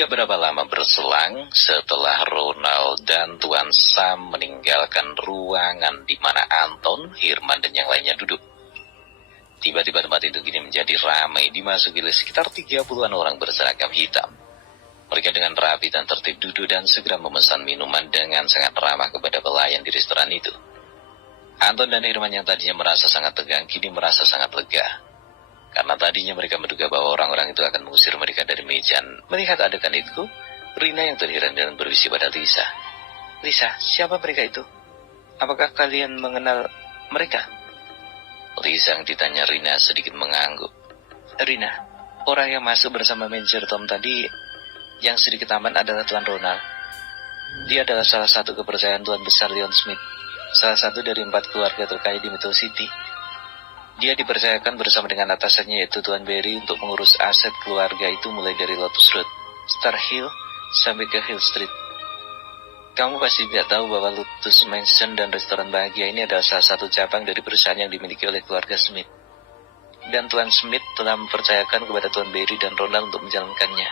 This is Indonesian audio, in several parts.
Tidak berapa lama berselang setelah Ronald dan Tuan Sam meninggalkan ruangan di mana Anton, Herman, dan yang lainnya duduk. Tiba-tiba tempat itu kini menjadi ramai, dimasuki oleh sekitar 30-an orang berseragam hitam. Mereka dengan rapi dan tertib duduk dan segera memesan minuman dengan sangat ramah kepada pelayan di restoran itu. Anton dan Herman yang tadinya merasa sangat tegang, kini merasa sangat lega. Karena tadinya mereka menduga bahwa orang-orang itu akan mengusir mereka dari meja. Melihat adegan itu, Rina yang terheran dan berbisik pada Lisa. "Lisa, siapa mereka itu? Apakah kalian mengenal mereka?" Lisa yang ditanya Rina sedikit mengangguk. "Rina, orang yang masuk bersama Manajer Tom tadi yang sedikit aman adalah Tuan Ronald. Dia adalah salah satu kepercayaan Tuan Besar Leon Smith, salah satu dari 4 keluarga terkaya di Metal City. Dia dipercayakan bersama dengan atasannya yaitu Tuan Barry untuk mengurus aset keluarga itu mulai dari Lotus Road, Star Hill, sampai ke Hill Street. Kamu pasti tidak tahu bahwa Lotus Mansion dan Restoran Bahagia ini adalah salah satu cabang dari perusahaan yang dimiliki oleh keluarga Smith. Dan Tuan Smith telah mempercayakan kepada Tuan Barry dan Ronald untuk menjalankannya."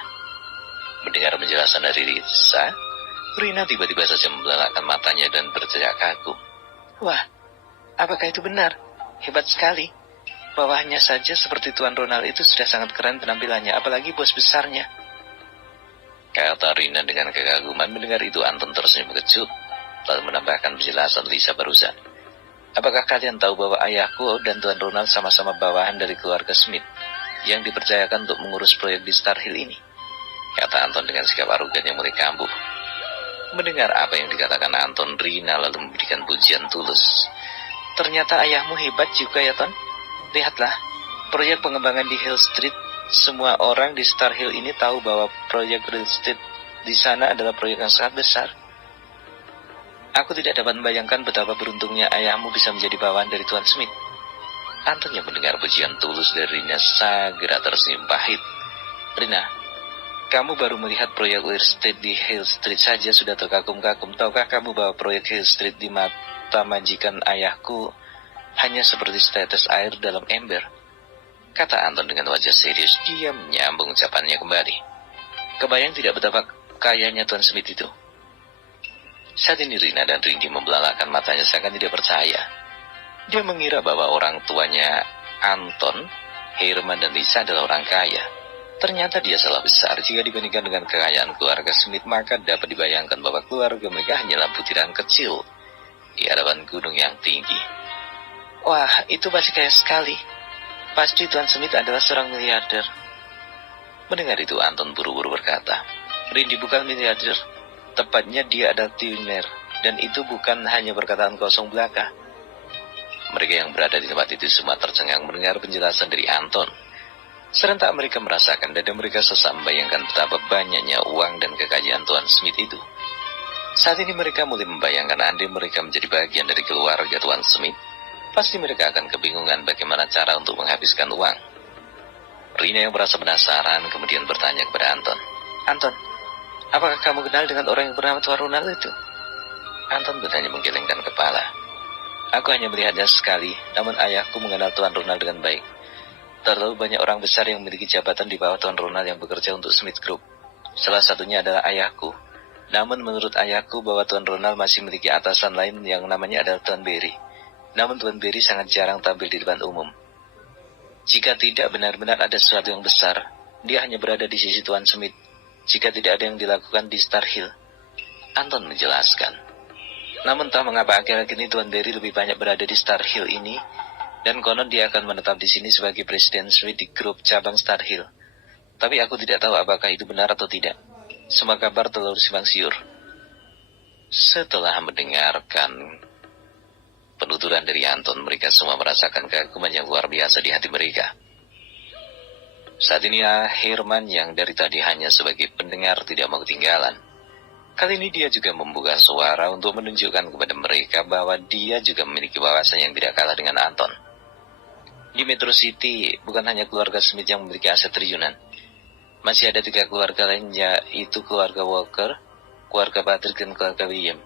Mendengar penjelasan dari Lisa, Rina tiba-tiba saja membelalakkan matanya dan berteriak kagum. "Wah, apakah itu benar? Hebat sekali. Bawahnya saja seperti Tuan Ronald itu sudah sangat keren penampilannya, apalagi bos besarnya," kata Rina dengan kekaguman. Mendengar itu, Anton tersenyum kejut, lalu menambahkan penjelasan Lisa barusan. "Apakah kalian tahu bahwa ayahku dan Tuan Ronald sama-sama bawahan dari keluarga Smith yang dipercayakan untuk mengurus proyek di Star Hill ini?" kata Anton dengan sikap arogan yang mulai kambuh. Mendengar apa yang dikatakan Anton, Rina lalu memberikan pujian tulus. "Ternyata ayahmu hebat juga ya, Ton. Lihatlah, proyek pengembangan di Hill Street. Semua orang di Star Hill ini tahu bahwa proyek real estate di sana adalah proyek yang sangat besar. Aku tidak dapat membayangkan betapa beruntungnya ayahmu bisa menjadi bawahan dari Tuan Smith." Anton yang mendengar pujian tulus dari Rina segera tersenyum pahit. "Rina, kamu baru melihat proyek real estate di Hill Street saja sudah terkagum-kagum. Tahukah kamu bahwa proyek Hill Street di mata majikan ayahku hanya seperti setetes air dalam ember?" kata Anton dengan wajah serius. Dia menyambung ucapannya kembali. "Kebayang tidak betapa kayanya Tuan Smith itu?" Saat ini Rina dan Rindy membelalakkan matanya seakan tidak percaya. Dia mengira bahwa orang tuanya Anton, Herman, dan Lisa adalah orang kaya. Ternyata dia salah besar. Jika dibandingkan dengan kekayaan keluarga Smith, maka dapat dibayangkan bahwa keluarga mereka hanyalah butiran kecil di hadapan gunung yang tinggi. "Wah, itu pasti kaya sekali. Pasti Tuan Smith adalah seorang miliarder." Mendengar itu, Anton buru-buru berkata, "Rindy bukan miliarder. Tepatnya dia adalah triliuner. Dan itu bukan hanya perkataan kosong belaka." Mereka yang berada di tempat itu semua tercengang mendengar penjelasan dari Anton. Serentak mereka merasakan dada mereka sesak membayangkan betapa banyaknya uang dan kekayaan Tuan Smith itu. Saat ini mereka mulai membayangkan andai mereka menjadi bagian dari keluarga Tuan Smith, pasti mereka akan kebingungan bagaimana cara untuk menghabiskan uang. Rina yang merasa penasaran kemudian bertanya kepada Anton, "Anton, apakah kamu kenal dengan orang yang bernama Tuan Ronald itu?" Anton bertanya menggelengkan kepala. "Aku hanya melihatnya sekali, namun ayahku mengenal Tuan Ronald dengan baik. Terlalu banyak orang besar yang memiliki jabatan di bawah Tuan Ronald yang bekerja untuk Smith Group. Salah satunya adalah ayahku. Namun menurut ayahku bahwa Tuan Ronald masih memiliki atasan lain yang namanya adalah Tuan Barry. Namun Tuan Barry sangat jarang tampil di depan umum. Jika tidak benar-benar ada sesuatu yang besar, dia hanya berada di sisi Tuan Smith. Jika tidak ada yang dilakukan di Star Hill." Anton menjelaskan. "Namun entah mengapa akhir-akhir ini Tuan Barry lebih banyak berada di Star Hill ini, dan konon dia akan menetap di sini sebagai presiden Smith di grup cabang Star Hill. Tapi aku tidak tahu apakah itu benar atau tidak. Semua kabar terlalu simpang siur." Setelah mendengarkan penuturan dari Anton, mereka semua merasakan keaguman yang luar biasa di hati mereka. Saat ini Herman yang dari tadi hanya sebagai pendengar tidak mau ketinggalan. Kali ini dia juga membuka suara untuk menunjukkan kepada mereka bahwa dia juga memiliki wawasan yang tidak kalah dengan Anton. Di Metro City, bukan hanya keluarga Smith yang memiliki aset triliunan. Masih ada 3 keluarga lain, yaitu keluarga Walker, keluarga Patrick, dan keluarga William.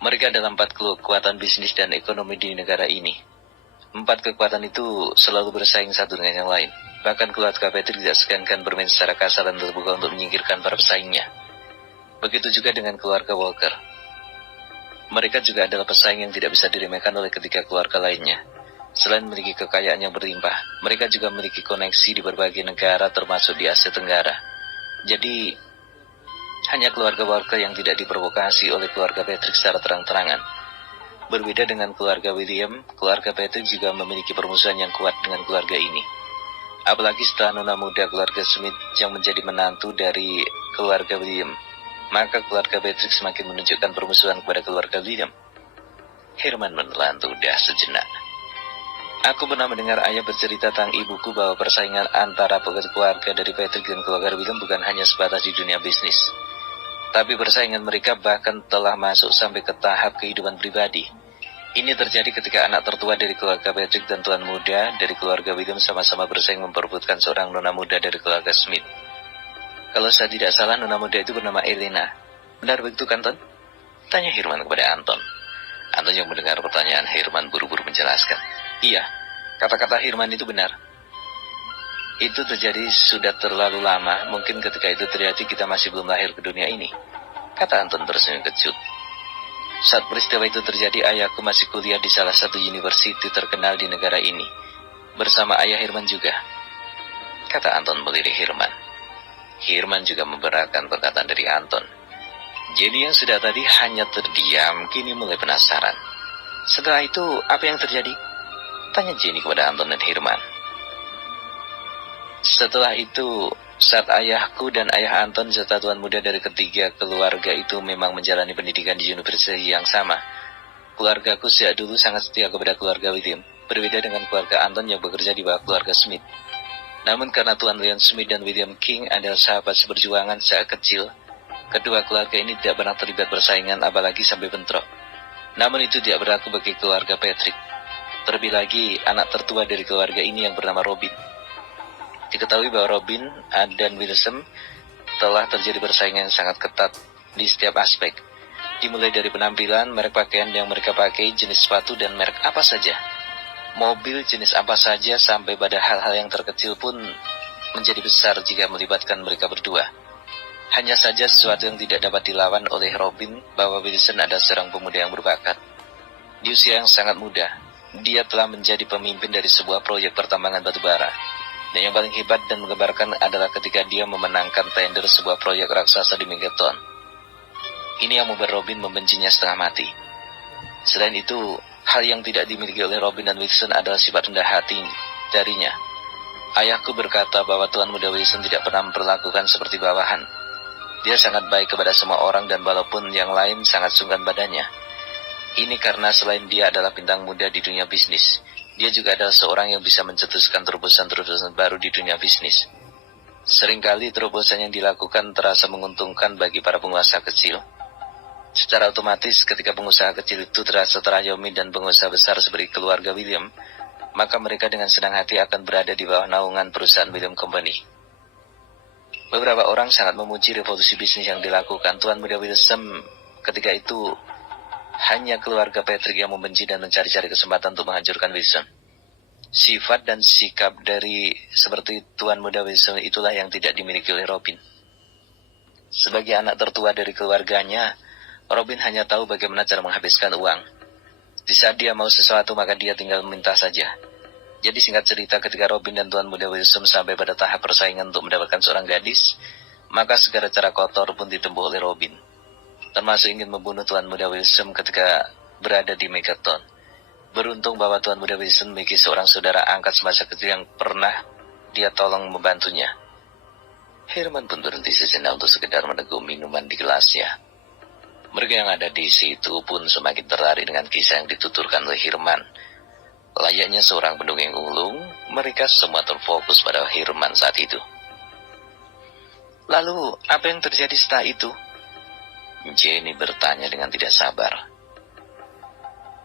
Mereka adalah 4 kekuatan bisnis dan ekonomi di negara ini. 4 kekuatan itu selalu bersaing satu dengan yang lain. Bahkan keluarga Patrick tidak segan-segan bermain secara kasar dan terbuka untuk menyingkirkan para pesaingnya. Begitu juga dengan keluarga Walker. Mereka juga adalah pesaing yang tidak bisa diremehkan oleh ketiga keluarga lainnya. Selain memiliki kekayaan yang berlimpah, mereka juga memiliki koneksi di berbagai negara termasuk di Asia Tenggara. Jadi, hanya keluarga Walker yang tidak diprovokasi oleh keluarga Patrick secara terang-terangan. Berbeda dengan keluarga William, keluarga Patrick juga memiliki permusuhan yang kuat dengan keluarga ini. Apalagi setelah nona muda keluarga Smith yang menjadi menantu dari keluarga William, maka keluarga Patrick semakin menunjukkan permusuhan kepada keluarga William. Herman menelan ludah sejenak. Aku pernah mendengar ayah bercerita tentang ibuku bahwa persaingan antara keluarga dari Patrick dan keluarga William bukan hanya sebatas di dunia bisnis. Tapi persaingan mereka bahkan telah masuk sampai ke tahap kehidupan pribadi. Ini terjadi ketika anak tertua dari keluarga Patrick dan tuan muda dari keluarga William sama-sama bersaing memperebutkan seorang nona muda dari keluarga Smith. Kalau saya tidak salah, nona muda itu bernama Elena. Benar begitu, Anton? Tanya Herman kepada Anton. Anton yang mendengar pertanyaan Herman buru-buru menjelaskan. Iya, kata-kata Herman itu benar. Itu terjadi sudah terlalu lama, mungkin ketika itu terjadi kita masih belum lahir ke dunia ini, kata Anton tersenyum kecut. Saat peristiwa itu terjadi, ayahku masih kuliah di salah satu universiti terkenal di negara ini, bersama ayah Herman juga, kata Anton melirik Herman. Herman juga membenarkan perkataan dari Anton. Jenny yang sudah tadi hanya terdiam, kini mulai penasaran. Setelah itu, apa yang terjadi? Tanya Jenny kepada Anton dan Herman. Setelah itu, saat ayahku dan ayah Anton serta tuan muda dari ketiga keluarga itu memang menjalani pendidikan di universitas yang sama. Keluargaku sejak dulu sangat setia kepada keluarga William, berbeda dengan keluarga Anton yang bekerja di bawah keluarga Smith. Namun karena Tuan Leon Smith dan William King adalah sahabat seperjuangan sejak kecil, kedua keluarga ini tidak pernah terlibat persaingan apalagi sampai bentrok. Namun itu tidak berlaku bagi keluarga Patrick. Terlebih lagi anak tertua dari keluarga ini yang bernama Robin. Diketahui bahwa Robin dan Wilson telah terjadi persaingan yang sangat ketat di setiap aspek. Dimulai dari penampilan, merek pakaian yang mereka pakai, jenis sepatu dan merek apa saja. Mobil jenis apa saja sampai pada hal-hal yang terkecil pun menjadi besar jika melibatkan mereka berdua. Hanya saja sesuatu yang tidak dapat dilawan oleh Robin bahwa Wilson adalah seorang pemuda yang berbakat. Di usia yang sangat muda, dia telah menjadi pemimpin dari sebuah proyek pertambangan batubara. Dan yang paling hebat dan menggembarkan adalah ketika dia memenangkan tender sebuah proyek raksasa di Megaton. Ini yang membuat Robin membencinya setengah mati. Selain itu, hal yang tidak dimiliki oleh Robin dan Wilson adalah sifat rendah hati darinya. Ayahku berkata bahwa Tuan Muda Wilson tidak pernah memperlakukan seperti bawahan. Dia sangat baik kepada semua orang dan walaupun yang lain sangat sungkan badannya. Ini karena selain dia adalah bintang muda di dunia bisnis, dia juga adalah seorang yang bisa mencetuskan terobosan-terobosan baru di dunia bisnis. Seringkali terobosan yang dilakukan terasa menguntungkan bagi para pengusaha kecil. Secara otomatis ketika pengusaha kecil itu terasa terayomi dan pengusaha besar seperti keluarga William, maka mereka dengan senang hati akan berada di bawah naungan perusahaan William Company. Beberapa orang sangat memuji revolusi bisnis yang dilakukan Tuan Muda Wilson ketika itu. Hanya keluarga Patrick yang membenci dan mencari-cari kesempatan untuk menghancurkan Wilson. Sifat dan sikap dari seperti Tuan Muda Wilson itulah yang tidak dimiliki oleh Robin. Sebagai anak tertua dari keluarganya, Robin hanya tahu bagaimana cara menghabiskan uang. Di saat dia mau sesuatu maka dia tinggal meminta saja. Jadi singkat cerita ketika Robin dan Tuan Muda Wilson sampai pada tahap persaingan untuk mendapatkan seorang gadis, maka segala cara kotor pun ditempuh oleh Robin. Termasuk ingin membunuh Tuan Muda Wilson ketika berada di Megaton. Beruntung bahwa Tuan Muda Wilson memiliki seorang saudara angkat semasa kecil yang pernah dia tolong membantunya. Herman pun berhenti sejenak untuk sekedar meneguk minuman di gelasnya. Mereka yang ada di situ pun semakin tertarik dengan kisah yang dituturkan oleh Herman. Layaknya seorang pendongeng ulung, mereka semua terfokus pada Herman saat itu. Lalu, apa yang terjadi setelah itu? Jenny bertanya dengan tidak sabar.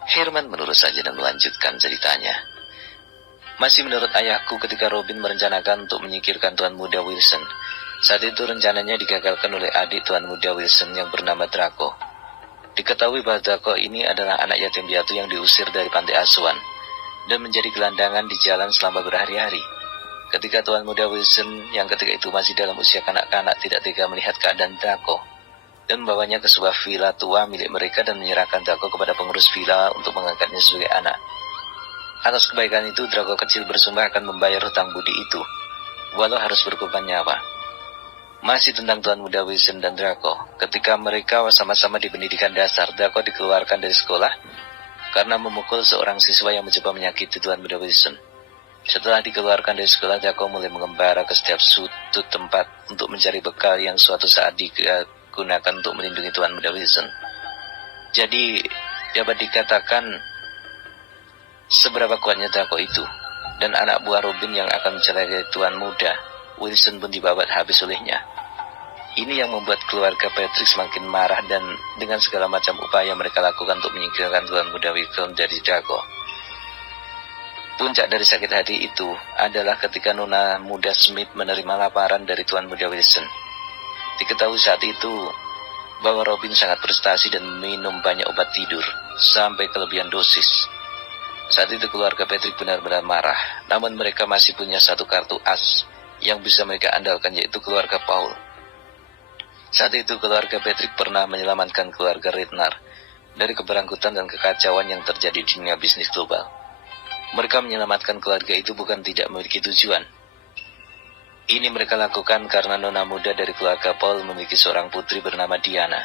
Herman menurut saja dan melanjutkan ceritanya. Masih menurut ayahku ketika Robin merencanakan untuk menyingkirkan Tuan Muda Wilson. Saat itu rencananya digagalkan oleh adik Tuan Muda Wilson yang bernama Draco. Diketahui bahwa Draco ini adalah anak yatim piatu yang diusir dari panti asuhan dan menjadi gelandangan di jalan selama berhari-hari. ketika Tuan Muda Wilson yang ketika itu masih dalam usia kanak-kanak tidak tega melihat keadaan Draco dan membawanya ke sebuah villa tua milik mereka dan menyerahkan Draco kepada pengurus villa untuk mengangkatnya sebagai anak. Atas kebaikan itu, Draco kecil bersumpah akan membayar hutang budi itu, walau harus berkorban nyawa. Masih tentang Tuan Muda Wilson dan Draco, ketika mereka sama-sama di pendidikan dasar, Draco dikeluarkan dari sekolah karena memukul seorang siswa yang mencoba menyakiti Tuan Muda Wilson. Setelah dikeluarkan dari sekolah, Draco mulai mengembara ke setiap sudut tempat untuk mencari bekal yang suatu saat digunakan untuk melindungi Tuan Muda Wilson. Jadi, dapat dikatakan seberapa kuatnya Draco itu, dan anak buah Robin yang akan mencelakai Tuan Muda Wilson pun dibabat habis olehnya. Ini yang membuat keluarga Patrick semakin marah dan dengan segala macam upaya mereka lakukan untuk menyingkirkan Tuan Muda Wilson dari Draco. Puncak dari sakit hati itu adalah ketika Nona Muda Smith menerima laporan dari Tuan Muda Wilson. Diketahui saat itu bahwa Robin sangat prestasi dan minum banyak obat tidur sampai kelebihan dosis. Saat itu keluarga Patrick benar-benar marah, namun mereka masih punya satu kartu as yang bisa mereka andalkan, yaitu keluarga Paul. Saat itu keluarga Patrick pernah menyelamatkan keluarga Rednar dari keberangkutan dan kekacauan yang terjadi di dunia bisnis global. Mereka menyelamatkan keluarga itu bukan tidak memiliki tujuan. Ini mereka lakukan karena nona muda dari keluarga Paul memiliki seorang putri bernama Diana.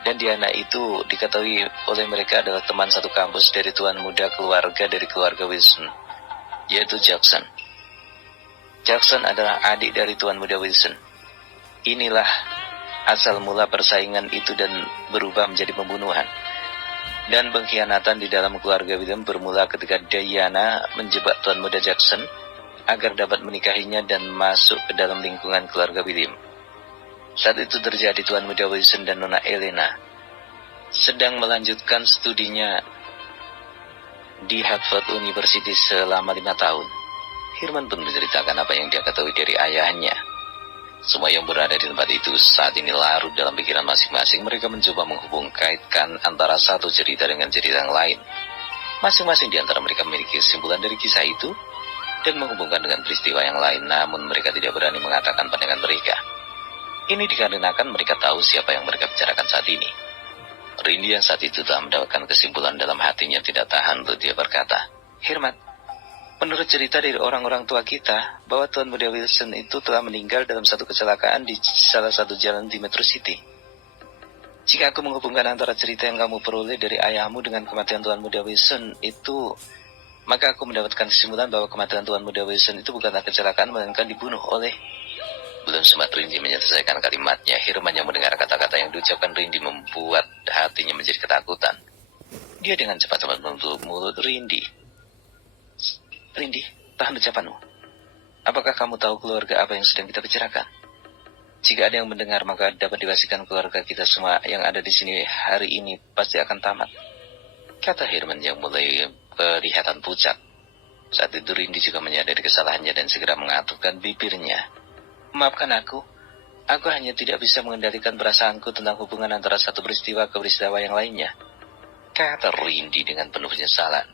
Dan Diana itu diketahui oleh mereka adalah teman satu kampus dari tuan muda keluarga dari keluarga Wilson, yaitu Jackson. Jackson adalah adik dari tuan muda Wilson. Inilah asal mula persaingan itu dan berubah menjadi pembunuhan. Dan pengkhianatan di dalam keluarga William bermula ketika Diana menjebak tuan muda Jackson agar dapat menikahinya dan masuk ke dalam lingkungan keluarga William. Saat itu terjadi tuan muda Wilson dan nona Elena sedang melanjutkan studinya di Harvard University selama 5 tahun. Herman pun menceritakan apa yang dia ketahui dari ayahnya. Semua yang berada di tempat itu saat ini larut dalam pikiran masing-masing. Mereka mencoba menghubung-kaitkan antara satu cerita dengan cerita yang lain. Masing-masing di antara mereka memiliki kesimpulan dari kisah itu dan menghubungkan dengan peristiwa yang lain, namun mereka tidak berani mengatakan pandangan mereka. Ini dikarenakan mereka tahu siapa yang mereka bicarakan saat ini. Rindy yang saat itu telah mendapatkan kesimpulan dalam hatinya tidak tahan untuk dia berkata, "Herman, menurut cerita dari orang-orang tua kita, bahwa Tuan Muda Wilson itu telah meninggal dalam satu kecelakaan di salah satu jalan di Metro City. Jika aku menghubungkan antara cerita yang kamu peroleh dari ayahmu dengan kematian Tuan Muda Wilson itu, maka aku mendapatkan kesimpulan bahwa kematian Tuan Muda Wilson itu bukanlah kecelakaan, melainkan dibunuh oleh..." Belum sempat Rindy menyelesaikan kalimatnya, Herman yang mendengar kata-kata yang diucapkan Rindy membuat hatinya menjadi ketakutan. Dia dengan cepat-cepat menutup mulut Rindy. "Rindy, tahan ucapanmu. Apakah kamu tahu keluarga apa yang sedang kita bicarakan? Jika ada yang mendengar, maka dapat dipastikan keluarga kita semua yang ada di sini hari ini pasti akan tamat," kata Herman yang mulai kelihatan pucat. Saat itu Rindy juga menyadari kesalahannya dan segera mengatupkan bibirnya. "Maafkan aku hanya tidak bisa mengendalikan perasaanku tentang hubungan antara satu peristiwa ke peristiwa yang lainnya," kata Rindy dengan penuh penyesalan.